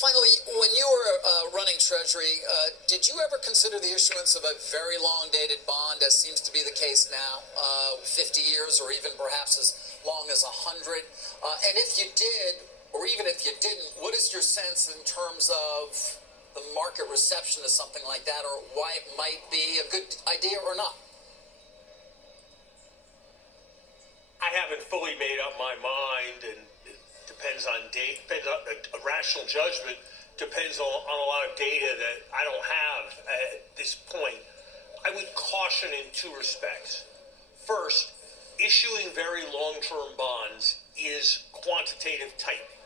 Finally, when you were running Treasury, did you ever consider the issuance of a very long-dated bond, as seems to be the case now, 50 years or even perhaps as long as 100? And if you did, or even if you didn't, what is your sense in terms of the market reception to something like that, or why it might be a good idea or not? I haven't fully made up my mind, and it depends on a rational judgment depends on a lot of data that I don't have at this point. I would caution in two respects. First, issuing very long-term bonds is quantitative tightening.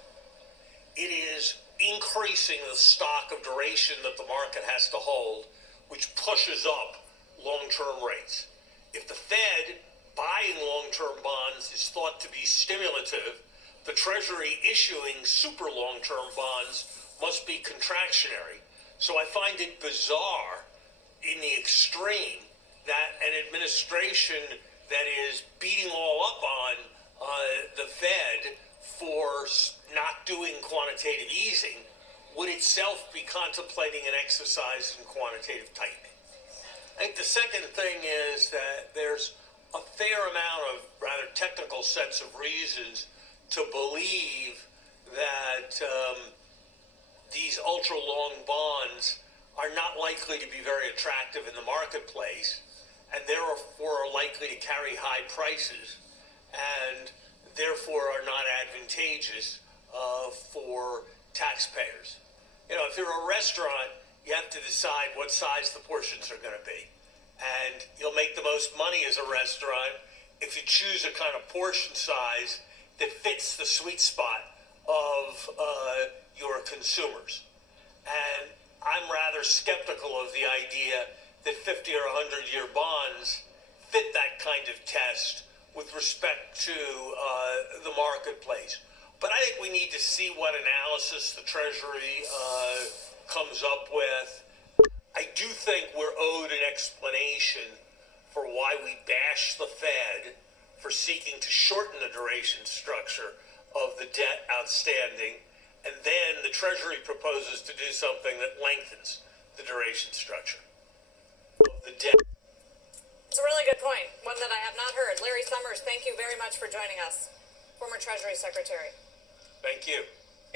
It is increasing the stock of duration that the market has to hold, which pushes up long-term rates. If the Fed buying long-term bonds is thought to be stimulative, the Treasury issuing super long-term bonds must be contractionary. So I find it bizarre in the extreme that an administration that is beating all up on the Fed for not doing quantitative easing would itself be contemplating an exercise in quantitative tightening. I think the second thing is that there's a fair amount of rather technical sets of reasons to believe that these ultra-long bonds are not likely to be very attractive in the marketplace, and therefore are likely to carry high prices, and therefore are not advantageous for taxpayers. You know, if you're a restaurant, you have to decide what size the portions are going to be. And you'll make the most money as a restaurant if you choose a kind of portion size that fits the sweet spot of your consumers. And I'm rather skeptical of the idea that 50 or 100-year bonds fit that kind of test with respect to the marketplace. But I think we need to see what analysis the Treasury comes up with. I do think we're owed an explanation for why we bash the Fed for seeking to shorten the duration structure of the debt outstanding, and then the Treasury proposes to do something that lengthens the duration structure of the debt. It's a really good point, one that I have not heard. Larry Summers, thank you very much for joining us, former Treasury Secretary. Thank you.